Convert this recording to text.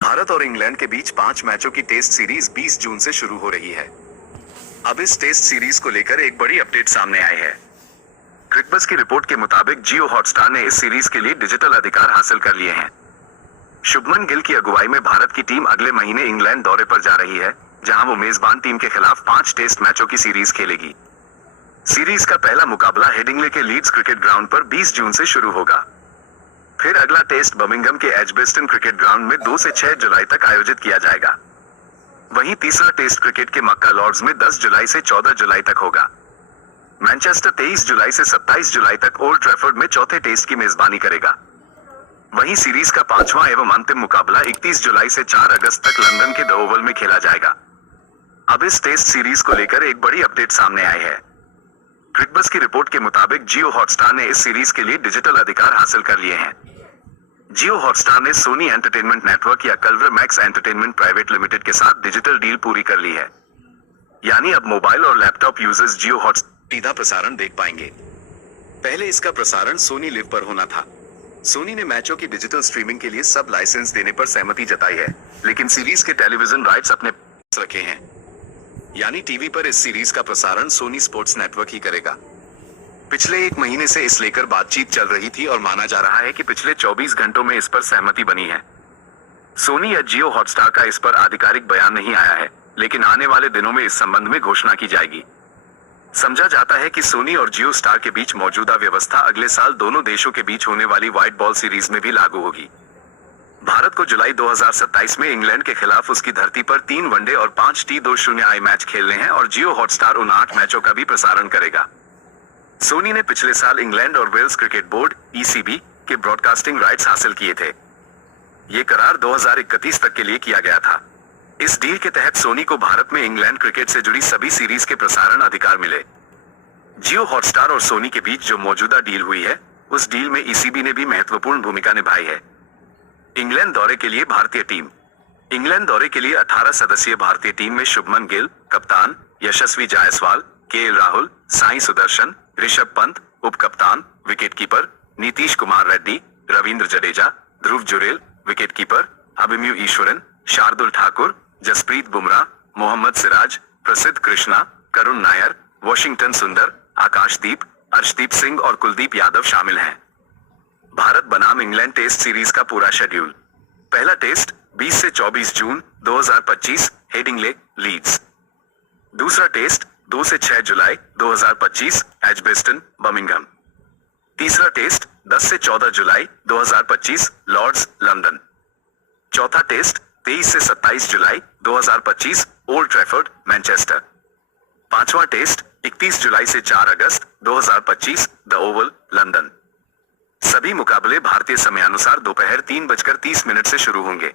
भारत और इंग्लैंड के बीच 5 मैचों की टेस्ट सीरीज 20 जून से शुरू हो रही है। अब इस टेस्ट सीरीज को लेकर एक बड़ी अपडेट सामने आई है। क्रिकबज़ की रिपोर्ट के मुताबिक जियो हॉटस्टार ने इस सीरीज के लिए डिजिटल अधिकार हासिल कर लिए हैं। शुभमन गिल की अगुवाई में भारत की टीम अगले महीने इंग्लैंड दौरे पर जा रही है, जहां वो मेजबान टीम के खिलाफ 5 टेस्ट मैचों की सीरीज खेलेगी। सीरीज का पहला मुकाबला हेडिंग्ले के लीड्स क्रिकेट ग्राउंड पर 20 जून से शुरू होगा। फिर अगला टेस्ट बर्मिंघम के एजबेस्टन क्रिकेट ग्राउंड में 2 से 6 जुलाई तक आयोजित किया जाएगा। वहीं तीसरा टेस्ट क्रिकेट के मक्का लॉर्ड्स में 10 जुलाई से 14 जुलाई तक होगा। मैनचेस्टर 23 जुलाई से 27 जुलाई तक ओल्ड ट्रैफर्ड में चौथे टेस्ट की मेजबानी करेगा। वहीं सीरीज का 5वां एवं अंतिम मुकाबला 31 जुलाई से 4 अगस्त तक लंदन के द ओवल में खेला जाएगा। अब इस टेस्ट सीरीज को लेकर एक बड़ी अपडेट सामने आई है। क्रिकबज़ की रिपोर्ट के मुताबिक जियो हॉटस्टार ने इस सीरीज के लिए डिजिटल अधिकार हासिल कर लिए हैं। जियो हॉटस्टार ने सोनी एंटरटेनमेंट नेटवर्क या culvert max entertainment private limited के साथ डिजिटल डील पूरी कर ली है। यानी अब मोबाइल और लैपटॉप यूजर्स जियो हॉटस्टार सीधा प्रसारण देख पाएंगे। पहले इसका प्रसारण सोनी लिव पर होना था। सोनी ने मैचों की डिजिटल स्ट्रीमिंग के लिए सब लाइसेंस देने पर सहमति जताई है, लेकिन सीरीज के टेलीविजन राइट्स अपने पास रखे हैं। यानी टीवी पर इस सीरीज का प्रसारण सोनी स्पोर्ट्स नेटवर्क ही करेगा। पिछले 1 महीने से इस लेकर बातचीत चल रही थी और माना जा रहा है कि पिछले 24 घंटों में इस पर सहमति बनी है। सोनी या जियो हॉटस्टार का इस पर आधिकारिक बयान नहीं आया है, लेकिन आने वाले दिनों में इस संबंध में घोषणा की जाएगी। समझा जाता है कि सोनी और जियो स्टार के बीच मौजूदा व्यवस्था अगले साल दोनों देशों के बीच होने वाली व्हाइट बॉल सीरीज में भी लागू होगी। भारत को जुलाई 2027 में इंग्लैंड के खिलाफ उसकी धरती पर 3 वनडे और 5 T20I मैच खेलने हैं और जियो हॉटस्टार उन 8 मैचों का भी प्रसारण करेगा। सोनी ने पिछले साल इंग्लैंड और वेल्स क्रिकेट बोर्ड (ECB) के ब्रॉडकास्टिंग राइट्स हासिल किए थे। ये करार 2031 तक के लिए किया गया था। इस डील के तहत सोनी को भारत में इंग्लैंड क्रिकेट से जुड़ी सभी सीरीज के प्रसारण अधिकार मिले। जियो हॉटस्टार और सोनी के बीच जो मौजूदा डील हुई है, उस डील में ECB ने भी महत्वपूर्ण भूमिका निभाई है। इंग्लैंड दौरे के लिए भारतीय टीम। इंग्लैंड दौरे के लिए 18 सदस्यीय भारतीय टीम में शुभमन गिल कप्तान, यशस्वी जायसवाल, KL राहुल, साई सुदर्शन, ऋषभ पंत उप कप्तान, विकेटकीपर नीतीश कुमार रेड्डी, रविंद्र जडेजा, ध्रुव जुरेल विकेटकीपर, अभिमन्यु ईश्वरन, शार्दुल ठाकुर, जसप्रीत बुमराह, मोहम्मद सिराज, प्रसिद्ध कृष्णा, करुण नायर, वॉशिंगटन सुंदर, आकाशदीप, अर्शदीप सिंह और कुलदीप यादव शामिल हैं। भारत बनाम इंग्लैंड टेस्ट सीरीज का पूरा शेड्यूल। पहला टेस्ट 20 से 24 जून 2025 हेडिंग्ले, लीड्स। दूसरा टेस्ट 2 से 6 जुलाई 2025 एजबेस्टन, बर्मिंघम। तीसरा टेस्ट 10 से 14 जुलाई 2025 लॉर्ड्स, लंदन। चौथा टेस्ट 23 से 27 जुलाई 2025 ओल्ड ट्रैफर्ड, मैनचेस्टर। पांचवां टेस्ट 31 जुलाई से 4 अगस्त 2025 द ओवल, लंदन। सभी मुकाबले भारतीय समयानुसार दोपहर 3:30 से शुरू होंगे।